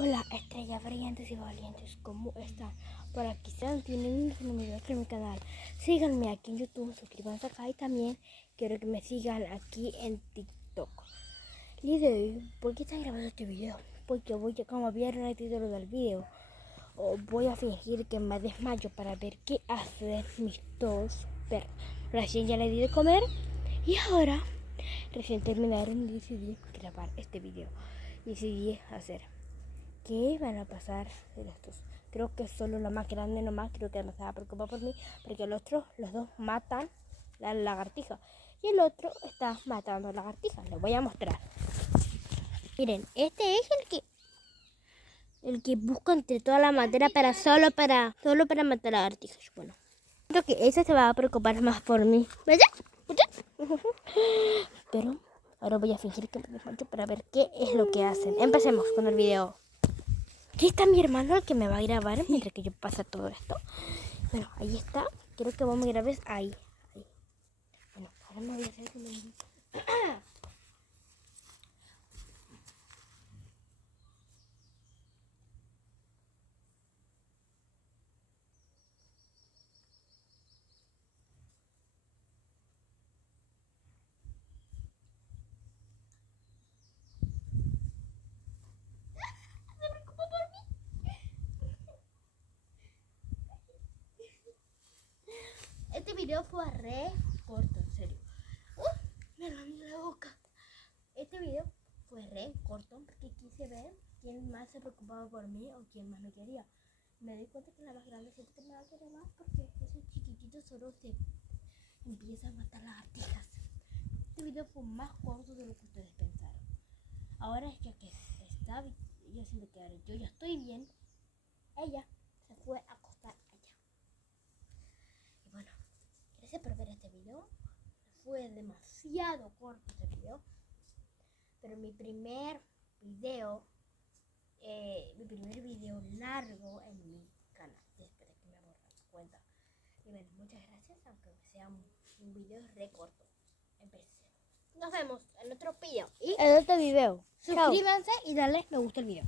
Hola, estrellas brillantes y valientes, ¿cómo están? Por aquí están, tienen un video en mi canal. Síganme aquí en YouTube, suscríbanse acá y también quiero que me sigan aquí en TikTok. Y de hoy, ¿por qué están grabando este video? Porque como vieron el título del video, voy a fingir que me desmayo para ver qué hacen mis dos perros. Recién ya les di de comer y ahora recién terminaron y decidí grabar este video. Decidí hacer. ¿Qué van a pasar de estos? Creo que solo la más grande nomás, creo que no se va a preocupar por mí, porque los dos matan la lagartija y el otro está matando lagartijas. Les voy a mostrar. Miren, este es el que busca entre toda la madera solo para matar lagartijas. Bueno, creo que ese se va a preocupar más por mí, ¿verdad? Pero ahora voy a fingir que me desmayo para ver qué es lo que hacen. Empecemos con el video. Aquí está mi hermano, el que me va a grabar mientras que yo pasa todo esto. Bueno, ahí está. Quiero que vos me grabes ahí. Bueno, ahora me voy a hacer un... Este video fue re corto, en serio. Me lo en la boca. Este video fue re corto porque quise ver quién más se preocupaba por mí o quién más me quería. Me di cuenta que la más grande siempre que me va a querer más porque esos chiquititos solo se empiezan a matar las lagartijas. Este video fue más corto de lo que ustedes pensaron. Ahora es que está yo siento que ahora yo ya estoy bien. Ella se fue a acostar allá. Y bueno, gracias por ver este video. Fue demasiado corto este video. Pero mi primer video largo en mi canal. Espero que me borren la cuenta. Y bueno, muchas gracias, aunque sea un video re corto. Empecemos. Nos vemos en otro video. Y en otro video. Suscríbanse y dale me gusta el video.